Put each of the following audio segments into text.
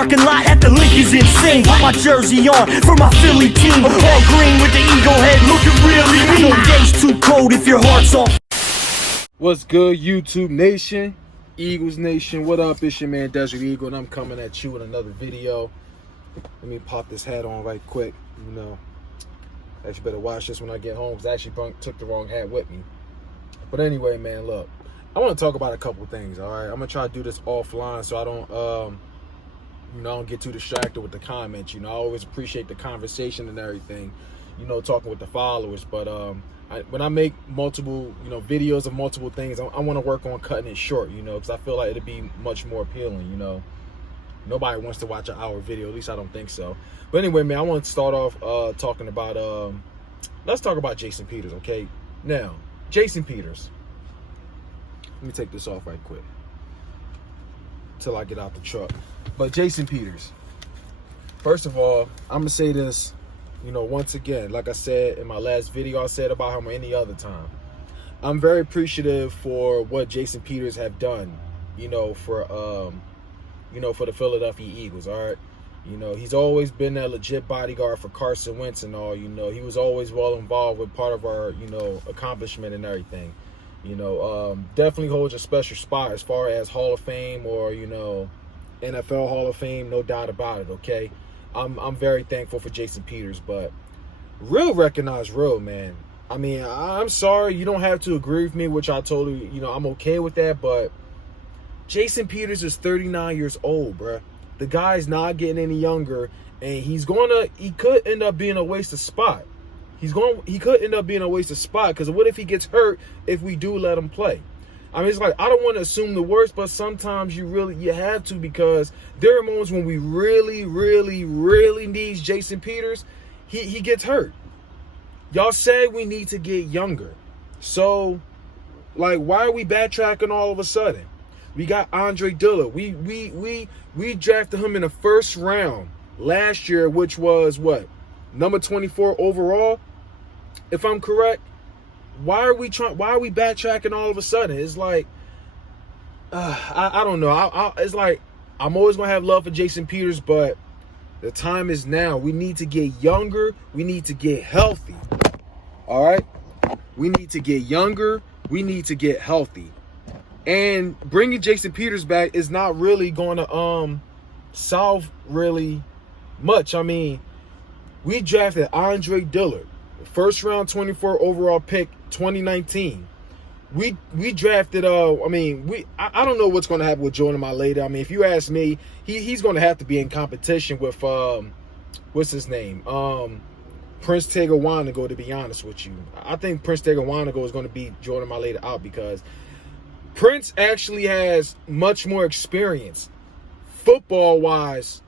parking lot at the link is insane. Put my jersey on for my Philly team. All green with the eagle head, looking really mean. No day's too cold if your heart's off. What's good, YouTube Nation, Eagles Nation? What up? It's your man Desert Eagle, and I'm coming at you with another video. Let me pop this hat on right quick. You know, actually better watch this when I get home because I actually took the wrong hat with me. But anyway, man, look, I want to talk about a couple things. All right, I'm gonna try to do this offline so I don't, I don't get too distracted with the comments. You know, I always appreciate the conversation and everything. You know, talking with the followers, but when I make multiple, videos of multiple things, I want to work on cutting it short, because I feel like it'd be much more appealing, Nobody wants to watch an hour video, at least I don't think so. But anyway, man, I want to start off talking about, let's talk about Jason Peters, okay? Now, Jason Peters. Let me take this off right quick till I get out the truck. But Jason Peters, first of all, I'm going to say this, once again, like I said in my last video, I said about him any other time. I'm very appreciative for what Jason Peters have done, for the Philadelphia Eagles, all right? He's always been that legit bodyguard for Carson, Wentz and all, he was always well involved with part of our, accomplishment and everything. Definitely holds a special spot as far as Hall of Fame or, NFL Hall of Fame, no doubt about it, okay? I'm very thankful for Jason Peters, but real recognize real, man. I mean, I'm sorry, you don't have to agree with me, which I totally, I'm okay with that, but Jason Peters is 39 years old, bruh. The guy's not getting any younger, and he could end up being a waste of spot. He could end up being a waste of spot, because what if he gets hurt if we do let him play? I mean, it's like, I don't want to assume the worst, but sometimes you have to, because there are moments when we really, really, really need Jason Peters. He gets hurt. Y'all said we need to get younger. So, like, why are we backtracking all of a sudden? We got Andre Dillard. We drafted him in the first round last year, which was what? Number 24 overall, if I'm correct. Why are we backtracking all of a sudden? It's like, I don't know. It's like, I'm always going to have love for Jason Peters, but the time is now. We need to get younger. We need to get healthy. All right? We need to get younger. We need to get healthy. And bringing Jason Peters back is not really going to solve really much. I mean, we drafted Andre Dillard, first round 24 overall pick, 2019. We drafted I don't know what's going to happen with Jordan Mailata. I mean, if you ask me, he's going to have to be in competition with what's his name, Prince Tega Wanogho, to be honest with you. I think Prince Tega Wanogho is going to beat Jordan Mailata out, because Prince actually has much more experience football wise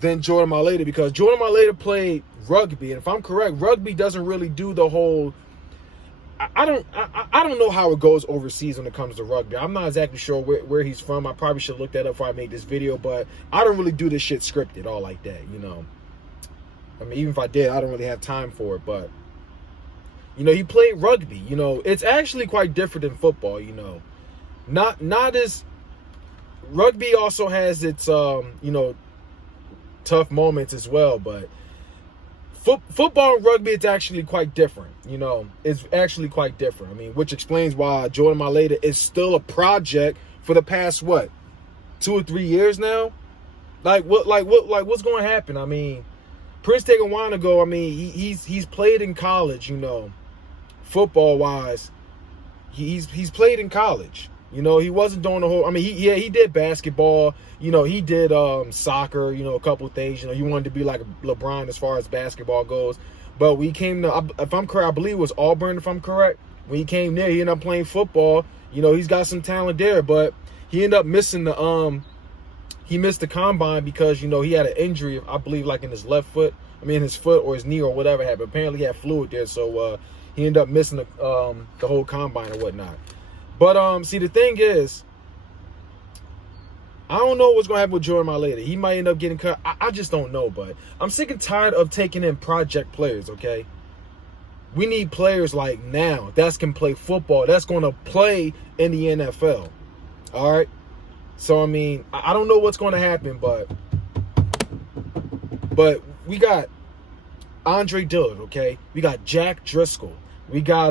than Jordan Mailata, because Jordan Mailata played rugby, and if I'm correct, rugby doesn't really do the whole. I don't know how it goes overseas when it comes to rugby. I'm not exactly sure where he's from. I probably should look that up before I make this video, but I don't really do this shit scripted all like that, I mean, even if I did, I don't really have time for it, but he played rugby. It's actually quite different than football. Not as rugby also has its tough moments as well, but football and rugby, it's actually quite different. It's actually quite different. I mean, which explains why Jordan Mailata is still a project for the past 2 or 3 years now. What's going to happen? I mean, Prince Tega Wanogho, I mean, he's played in college. Football wise, he's played in college. He wasn't doing the whole. I mean, he did basketball. He did soccer. A couple of things. He wanted to be like LeBron as far as basketball goes. But when he came to, if I'm correct, I believe it was Auburn. If I'm correct, when he came there, he ended up playing football. He's got some talent there, but he ended up missing the he missed the combine because he had an injury. I believe like in his left foot. I mean, his foot or his knee or whatever happened. Apparently, he had fluid there, so he ended up missing the whole combine or whatnot. But, see, the thing is, I don't know what's going to happen with Jordan Mailata. He might end up getting cut. I just don't know, but I'm sick and tired of taking in project players, okay? We need players like now that can play football, that's going to play in the NFL, all right? So, I mean, I don't know what's going to happen, but But we got Andre Dillard, okay? We got Jack Driscoll. We got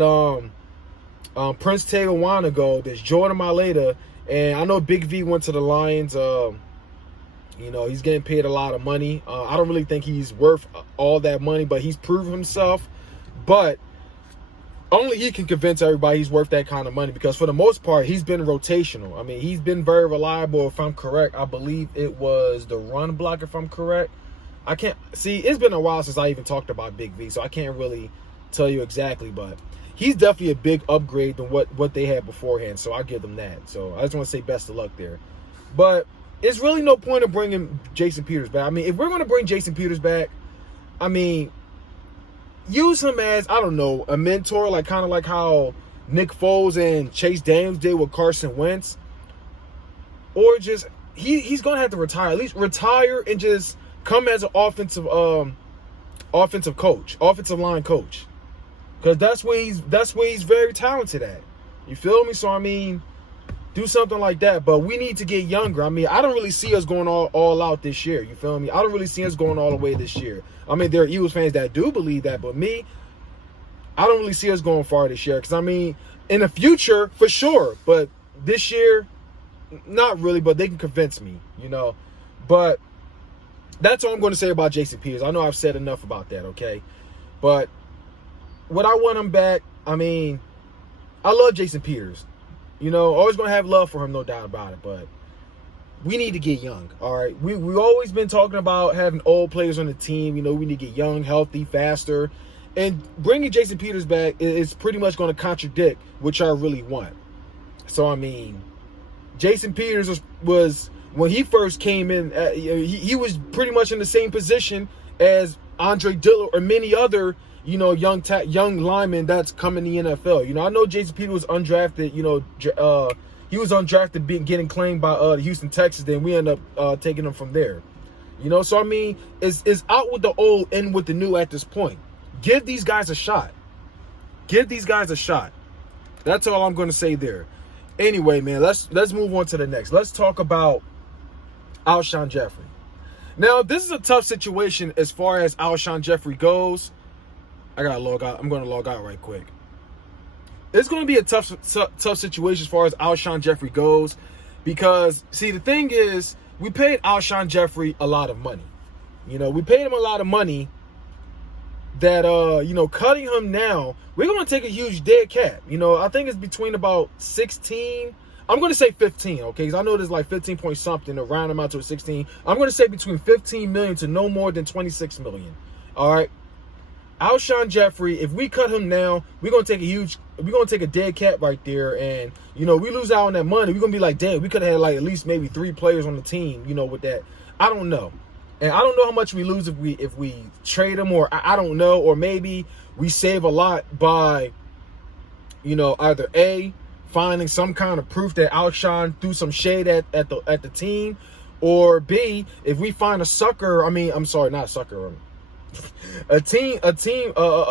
Prince Tega Wanagho. There's Jordan Mailata. And I know Big V went to the Lions. You know, he's getting paid a lot of money. I don't really think he's worth all that money, but he's proven himself. But only he can convince everybody he's worth that kind of money, because for the most part, he's been rotational. I mean, he's been very reliable. If I'm correct, I believe it was the run block, if I'm correct. I can't see, it's been a while since I even talked about Big V, so I can't really tell you exactly, but he's definitely a big upgrade than what they had beforehand, so I'll give them that. So I just want to say best of luck there. But it's really no point of bringing Jason Peters back. I mean, if we're going to bring Jason Peters back, I mean, use him as, I don't know, a mentor, like kind of like how Nick Foles and Chase Daniels did with Carson Wentz. Or just, he's going to have to retire. At least retire and just come as an offensive coach, offensive line coach. Because that's where he's very talented at. You feel me? So, I mean, do something like that. But we need to get younger. I mean, I don't really see us going all out this year. You feel me? I don't really see us going all the way this year. I mean, there are Eagles fans that do believe that. But me, I don't really see us going far this year. Because, I mean, in the future, for sure. But this year, not really. But they can convince me, you know. But that's all I'm going to say about Jason Peters. I know I've said enough about that, okay? But would I want him back? I mean, I love Jason Peters. You know, always going to have love for him, no doubt about it. But we need to get young, all right? We've always been talking about having old players on the team. You know, we need to get young, healthy, faster. And bringing Jason Peters back is pretty much going to contradict what y'all really want. So, I mean, Jason Peters was when he first came in, he was pretty much in the same position as Andre Dillard or many other, you know, young linemen that's coming in the NFL. You know, I know Jason Peters was undrafted. You know, he was undrafted, getting claimed by the Houston Texans. Then we end up taking him from there. You know, so I mean, it's out with the old, in with the new at this point. Give these guys a shot. Give these guys a shot. That's all I'm going to say there. Anyway, man, let's move on to the next. Let's talk about Alshon Jeffery. Now, this is a tough situation as far as Alshon Jeffery goes. I gotta log out. I'm going to log out right quick. It's going to be a tough situation as far as Alshon Jeffery goes, because, see, the thing is, we paid Alshon Jeffery a lot of money. You know, we paid him a lot of money that, you know, cutting him now, we're going to take a huge dead cap. You know, I think it's between about 16. I'm going to say 15, okay? Because I know there's like 15 point something, a round amount to a 16. I'm going to say between 15 million to no more than 26 million. All right? Alshon Jeffery, if we cut him now, we're going to take a dead cap right there. And, you know, we lose out on that money. We're going to be like, damn, we could have had like at least maybe 3 players on the team, you know, with that. I don't know. And I don't know how much we lose if we trade him, or I don't know. Or maybe we save a lot by, you know, either A, finding some kind of proof that Alshon threw some shade at the team, or B, if we find a sucker, a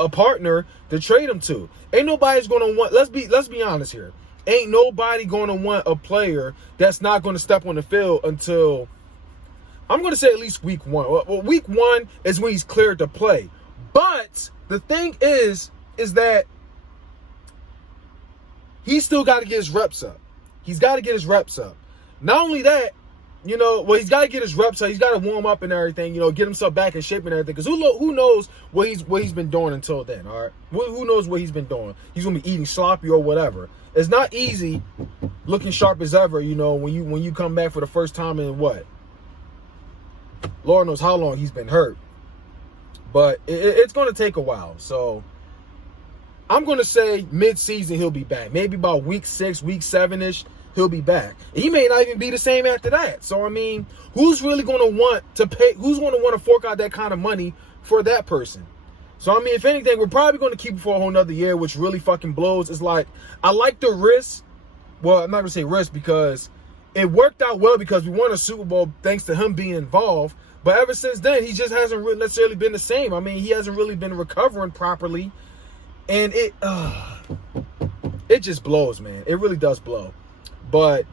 partner to trade him to. Ain't nobody's going to want, let's be honest here. Ain't nobody going to want a player that's not going to step on the field until, I'm going to say at least week 1. Well, week 1 is when he's cleared to play. But the thing is that he's still got to get his reps up. He's got to get his reps up. Not only that, you know, well, he's got to get his reps up. He's got to warm up and everything, you know, get himself back in shape and everything. Because who knows what he's been doing until then, all right? Who knows what he's been doing? He's going to be eating sloppy or whatever. It's not easy looking sharp as ever, you know, when you come back for the first time in what? Lord knows how long he's been hurt. But it's going to take a while. So I'm going to say mid-season he'll be back. Maybe about week 6, week 7-ish, he'll be back. He may not even be the same after that. So, I mean, who's really going to want to pay? Who's going to want to fork out that kind of money for that person? So, I mean, if anything, we're probably going to keep it for a whole nother year, which really fucking blows. It's like, I like the risk. Well, I'm not going to say risk because it worked out well because we won a Super Bowl thanks to him being involved. But ever since then, he just hasn't really necessarily been the same. I mean, he hasn't really been recovering properly. And it just blows, man. It really does blow. But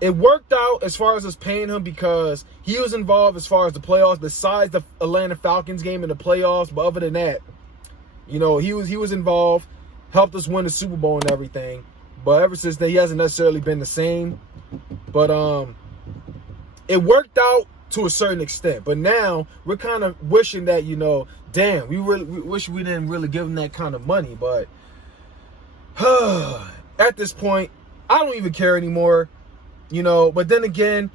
it worked out as far as us paying him because he was involved as far as the playoffs, besides the Atlanta Falcons game in the playoffs. But other than that, you know, he was involved, helped us win the Super Bowl and everything. But ever since then, he hasn't necessarily been the same. But it worked out to a certain extent. But now we're kind of wishing that, you know, damn, we wish we didn't really give him that kind of money. But at this point, I don't even care anymore, you know. But then again,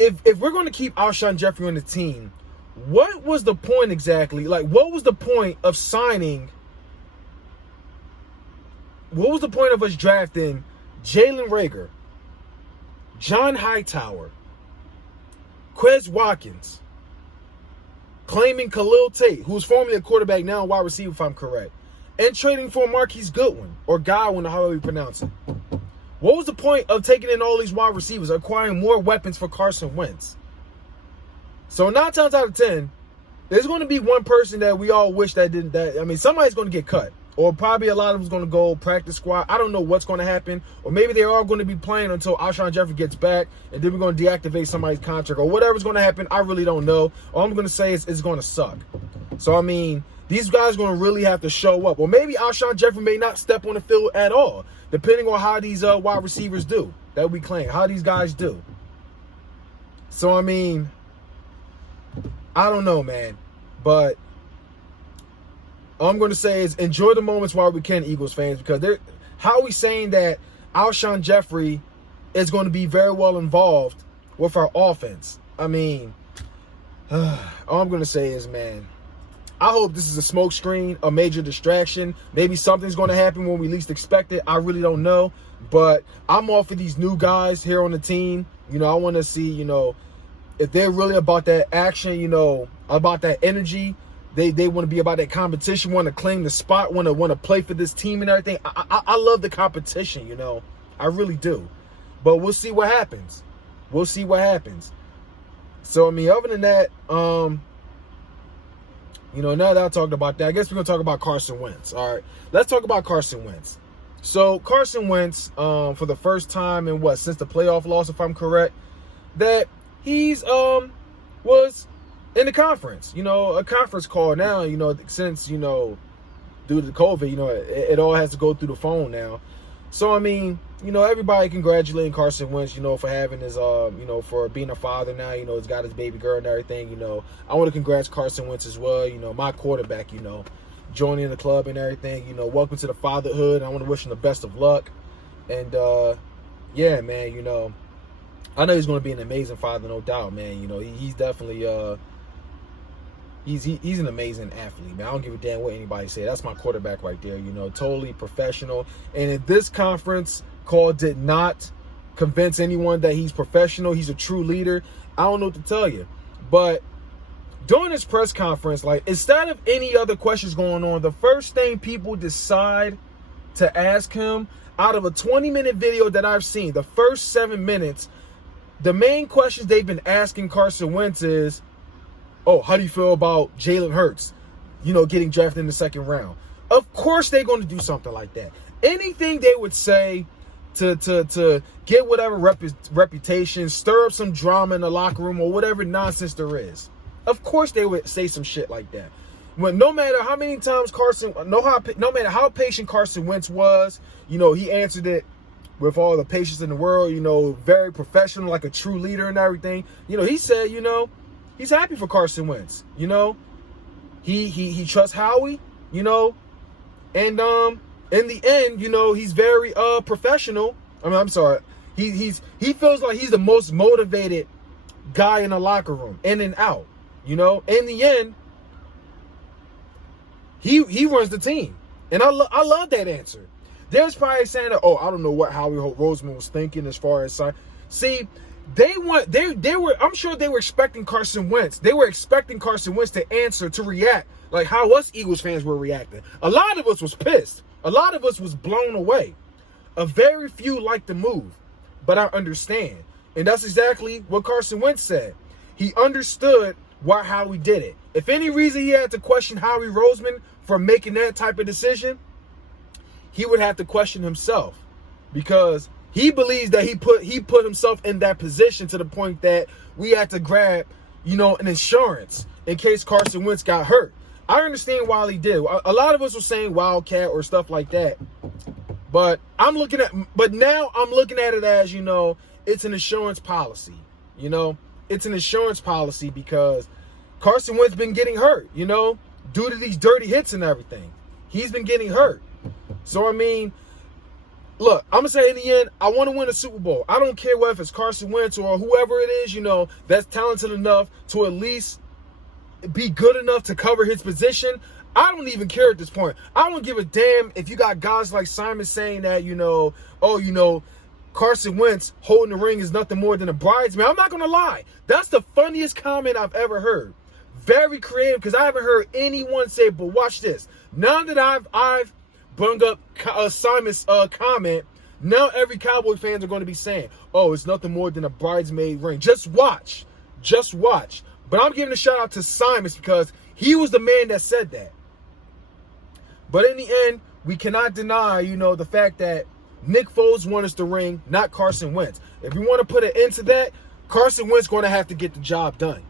if we're going to keep Alshon Jeffery on the team, what was the point exactly? Like, what was the point of signing? What was the point of us drafting Jalen Reagor, John Hightower, Quez Watkins, claiming Khalil Tate, who's formerly a quarterback, now a wide receiver, if I'm correct, and trading for Marquise Goodwin, or Godwin, however you pronounce it? What was the point of taking in all these wide receivers, acquiring more weapons for Carson Wentz? So 9 times out of 10, there's going to be one person that we all wish that didn't. I mean, somebody's going to get cut. Or probably a lot of them's going to go practice squad. I don't know what's going to happen. Or maybe they're all going to be playing until Alshon Jeffery gets back. And then we're going to deactivate somebody's contract. Or whatever's going to happen, I really don't know. All I'm going to say is it's going to suck. So, I mean, these guys are going to really have to show up. Or maybe Alshon Jeffery may not step on the field at all. Depending on how these wide receivers do. That we claim. How these guys do. So, I mean, I don't know, man. But all I'm going to say is enjoy the moments while we can, Eagles fans, because how are we saying that Alshon Jeffery is going to be very well involved with our offense? I mean, all I'm going to say is, man, I hope this is a smokescreen, a major distraction. Maybe something's going to happen when we least expect it. I really don't know. But I'm all for these new guys here on the team. You know, I want to see, you know, if they're really about that action, you know, about that energy. They want to be about that competition, want to claim the spot, want to play for this team and everything. I love the competition, you know. I really do. But we'll see what happens. We'll see what happens. So, I mean, other than that, you know, now that I talked about that, I guess we're going to talk about Carson Wentz. All right, let's talk about Carson Wentz. So, Carson Wentz, for the first time in since the playoff loss, if I'm correct, that he's was in the conference, you know, a conference call now, you know, since, you know, due to COVID, you know, it all has to go through the phone now. So, I mean, you know, everybody congratulating Carson Wentz, you know, for having his, you know, for being a father now, you know, he's got his baby girl and everything, you know. I want to congratulate Carson Wentz as well, you know, my quarterback, you know, joining the club and everything, you know, welcome to the fatherhood. I want to wish him the best of luck. And, yeah, man, you know, I know he's going to be an amazing father, no doubt, man. You know, he's definitely, He's an amazing athlete, man. I don't give a damn what anybody say. That's my quarterback right there, you know, totally professional. And in this conference call did not convince anyone that he's professional. He's a true leader. I don't know what to tell you. But during this press conference, like, instead of any other questions going on, the first thing people decide to ask him, out of a 20-minute video that I've seen, the first 7 minutes, the main questions they've been asking Carson Wentz is, oh, how do you feel about Jalen Hurts, you know, getting drafted in the 2nd round? Of course they're going to do something like that. Anything they would say to get whatever reputation, stir up some drama in the locker room or whatever nonsense there is. Of course they would say some shit like that. When no matter how many times no matter how patient Carson Wentz was, you know, he answered it with all the patience in the world, you know, very professional, like a true leader and everything. You know, he said, you know, he's happy for Carson Wentz, you know. He trusts Howie, you know. And in the end, you know, he's very professional. I mean, I'm sorry. He feels like he's the most motivated guy in the locker room, in and out. You know, in the end, he runs the team. And I love that answer. There's probably saying that, oh, I don't know what Howie Roseman was thinking as far as see, I'm sure they were expecting Carson Wentz. They were expecting Carson Wentz to answer, to react like how us Eagles fans were reacting. A lot of us was pissed. A lot of us was blown away. A very few liked the move. But I understand. And that's exactly what Carson Wentz said. He understood why Howie did it. If any reason he had to question Howie Roseman for making that type of decision, he would have to question himself. Because He believes that he put himself in that position to the point that we had to grab, an insurance in case Carson Wentz got hurt. I understand why he did. A lot of us were saying Wildcat or stuff like that. But now I'm looking at it as, it's an insurance policy. It's an insurance policy because Carson Wentz been getting hurt, due to these dirty hits and everything. He's been getting hurt. So, I mean, look, I'm going to say in the end, I want to win a Super Bowl. I don't care whether it's Carson Wentz or whoever it is, that's talented enough to at least be good enough to cover his position. I don't even care at this point. I don't give a damn if you got guys like Simon saying that, Carson Wentz holding the ring is nothing more than a bridesmaid. I'm not going to lie. That's the funniest comment I've ever heard. Very creative, because I haven't heard anyone say, but watch this. Now that I've brung up Simon's comment, now every Cowboy fans are going to be saying, oh, it's nothing more than a bridesmaid ring. Just watch. Just watch. But I'm giving a shout out to Simons because he was the man that said that. But in the end, we cannot deny, the fact that Nick Foles won us the ring, not Carson Wentz. If you want to put an end to that, Carson Wentz going to have to get the job done.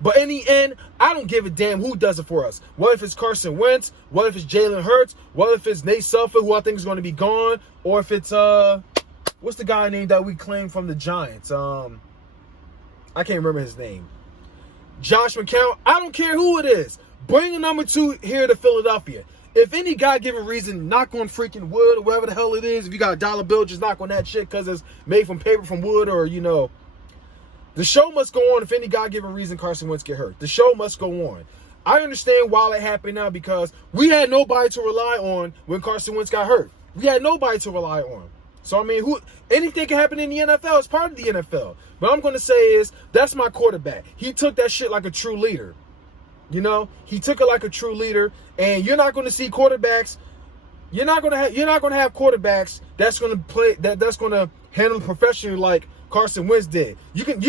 But in the end, I don't give a damn who does it for us. What if it's Carson Wentz? What if it's Jalen Hurts? What if it's Nate Sudfeld, who I think is going to be gone? Or if it's, what's the guy name that we claimed from the Giants? I can't remember his name. Josh McCown. I don't care who it is. Bring a number 2 here to Philadelphia. If any God-given reason, knock on freaking wood or whatever the hell it is. If you got a dollar bill, just knock on that shit because it's made from paper, from wood, or, The show must go on if any God-given reason Carson Wentz get hurt. The show must go on. I understand why it happened now because we had nobody to rely on when Carson Wentz got hurt. We had nobody to rely on. So, I mean, anything can happen in the NFL. It's part of the NFL. But I'm going to say is, that's my quarterback. He took that shit like a true leader. He took it like a true leader. And you're not going to see quarterbacks. You're not going to have quarterbacks that's going to play that's going to handle professionally like Carson Wentz did. There could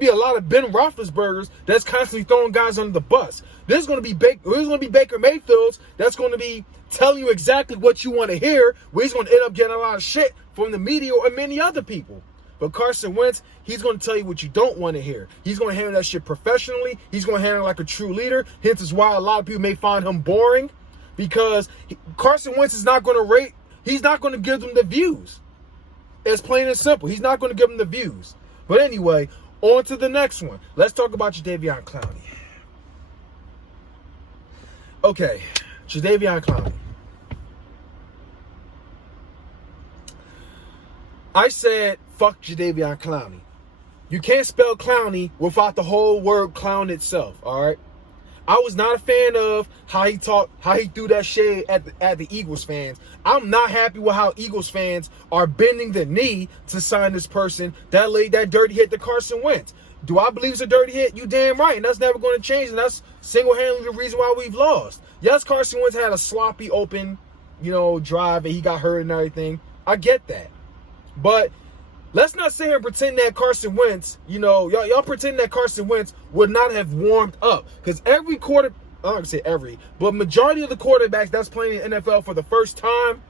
be a lot of Ben Roethlisbergers that's constantly throwing guys under the bus. There's going to be Baker Mayfields that's going to be telling you exactly what you want to hear, where he's going to end up getting a lot of shit from the media or many other people. But Carson Wentz, he's going to tell you what you don't want to hear. He's going to handle that shit professionally. He's going to handle it like a true leader. Hence is why a lot of people may find him boring, because Carson Wentz is not going to he's not going to give them the views. It's plain and simple. He's not going to give them the views. But anyway, on to the next one. Let's talk about Jadeveon Clowney. Okay, Jadeveon Clowney. I said, fuck Jadeveon Clowney. You can't spell Clowney without the whole word clown itself, all right? I was not a fan of how he threw that shade at the Eagles fans. I'm not happy with how Eagles fans are bending the knee to sign this person that laid that dirty hit to Carson Wentz. Do I believe it's a dirty hit? You damn right, and that's never going to change, and that's single-handedly the reason why we've lost. Yes, Carson Wentz had a sloppy open, drive, and he got hurt and everything. I get that. But let's not sit here and pretend that Carson Wentz, y'all pretend that Carson Wentz would not have warmed up. Because every quarter, I'm not going to say every, but majority of the quarterbacks that's playing in the NFL for the first time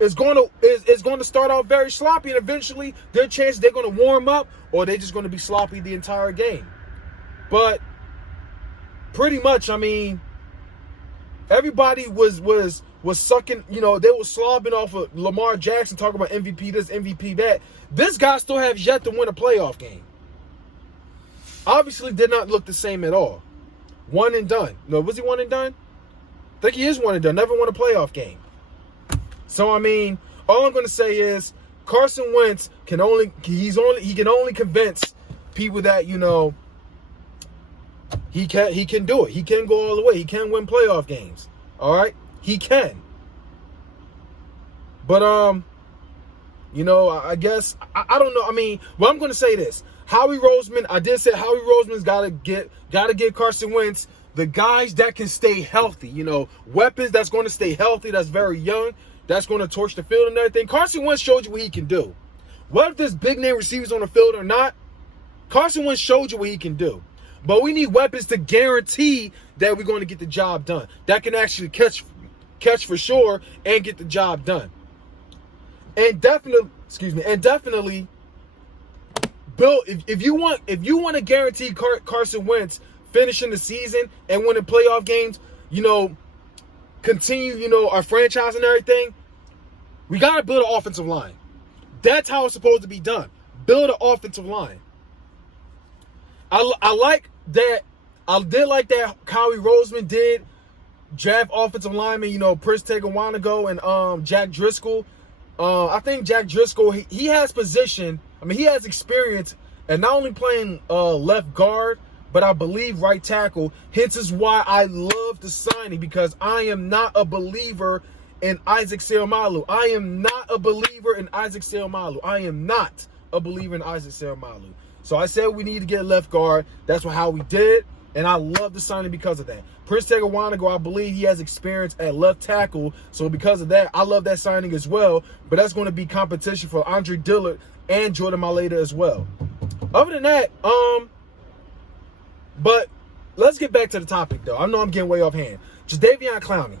is going to start off very sloppy, and eventually their chances they're going to warm up or they're just going to be sloppy the entire game. But pretty much, I mean, everybody was sucking, they were slobbing off of Lamar Jackson, talking about MVP this, MVP that. This guy still has yet to win a playoff game. Obviously did not look the same at all. One and done. No, was he one and done? I think he is one and done. Never won a playoff game. So, I mean, all I'm going to say is Carson Wentz can only convince people that, he can do it. He can go all the way. He can win playoff games. All right? He can. But, I guess, I don't know. I mean, well, I'm going to say this. Howie Roseman, I did say Howie Roseman's got to get Carson Wentz the guys that can stay healthy. Weapons that's going to stay healthy, that's very young, that's going to torch the field and everything. Carson Wentz showed you what he can do. What if there's big name receivers on the field or not? Carson Wentz showed you what he can do. But we need weapons to guarantee that we're going to get the job done. That can actually catch for sure and get the job done. And definitely build. If you want to guarantee Carson Wentz finishing the season and winning playoff games, continue, our franchise and everything, we got to build an offensive line. That's how it's supposed to be done. Build an offensive line. I like that. I did like that Howie Roseman did draft offensive linemen, Prince Tegawanago and Jack Driscoll. I think Jack Driscoll, he has position. I mean, he has experience and not only playing left guard, but I believe right tackle. Hence is why I love the signing, because I am not a believer in Isaac Seumalo. I am not a believer in Isaac Seumalo. So I said we need to get a left guard. That's how we did. And I love the signing because of that. Prince Tegawanago, I believe he has experience at left tackle. So because of that, I love that signing as well. But that's going to be competition for Andre Dillard and Jordan Mailata as well. Other than that, but let's get back to the topic, though. I know I'm getting way off hand. Jadeveon CLOWNey.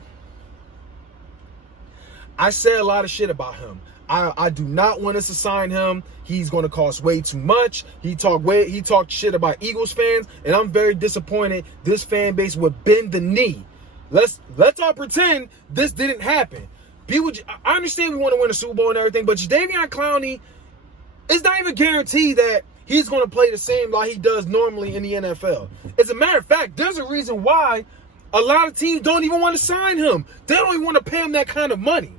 I said a lot of shit about him. I do not want us to sign him. He's going to cost way too much. He talked shit about Eagles fans, and I'm very disappointed this fan base would bend the knee. Let's all pretend this didn't happen. I understand we want to win a Super Bowl and everything, but Jadeveon CLOWNey, it's not even guaranteed that he's going to play the same like he does normally in the NFL. As a matter of fact, there's a reason why a lot of teams don't even want to sign him. They don't even want to pay him that kind of money.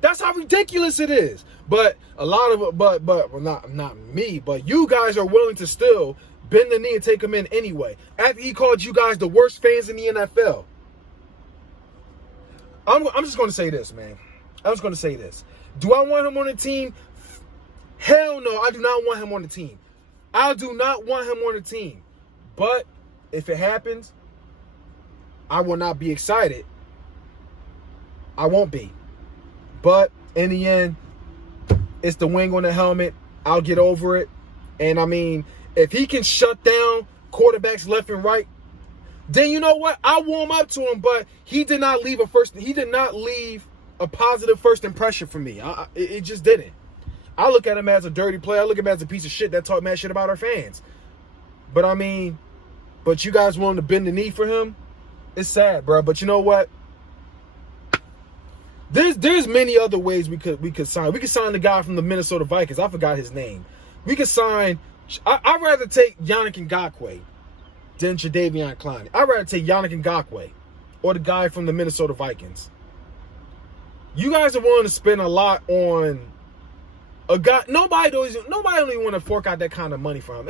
That's how ridiculous it is. But a lot of well, not me, but you guys are willing to still bend the knee and take him in anyway. After he called you guys the worst fans in the NFL. I'm just going to say this, man. I'm just going to say this. Do I want him on the team? Hell no, I do not want him on the team. But if it happens, I will not be excited. I won't be. But in the end, it's the wing on the helmet. I'll get over it. And I mean, if he can shut down quarterbacks left and right, then you know what? I'll warm up to him. But he did not leave a positive first impression for me. It just didn't. I look at him as a dirty player. I look at him as a piece of shit that talk mad shit about our fans. But I mean, but you guys willing to bend the knee for him? It's sad, bro. But you know what? There's many other ways we could sign. We could sign the guy from the Minnesota Vikings. I forgot his name. We could sign. I'd rather take Yannick Ngakoue than Jadeveon CLOWNey. I'd rather take Yannick Ngakoue or the guy from the Minnesota Vikings. You guys are willing to spend a lot on a guy. Nobody don't even want to fork out that kind of money for him.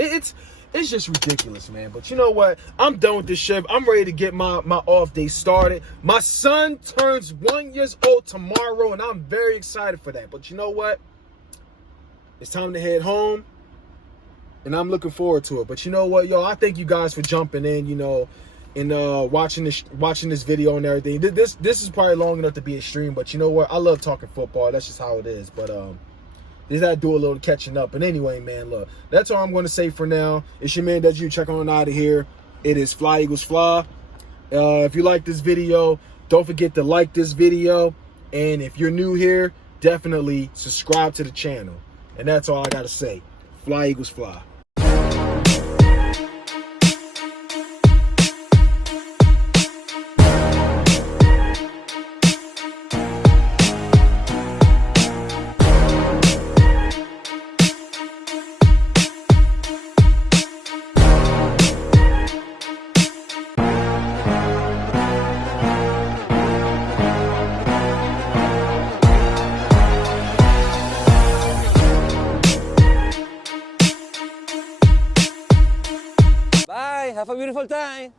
It's just ridiculous, man. But you know what? I'm done with this shit. I'm ready to get my off day started. My son turns 1 year old tomorrow, and I'm very excited for that. But you know what? It's time to head home, and I'm looking forward to it. But you know what, y'all? I thank you guys for jumping in, and watching this video and everything. This is probably long enough to be a stream, but you know what? I love talking football. That's just how it is. But just had to do a little catching up. And anyway, man, look, that's all I'm going to say for now. It's your man, Desiree. Check on out of here. It is Fly Eagles Fly. If you like this video, don't forget to like this video. And if you're new here, definitely subscribe to the channel. And that's all I got to say. Fly Eagles Fly. Bye. Have a beautiful time.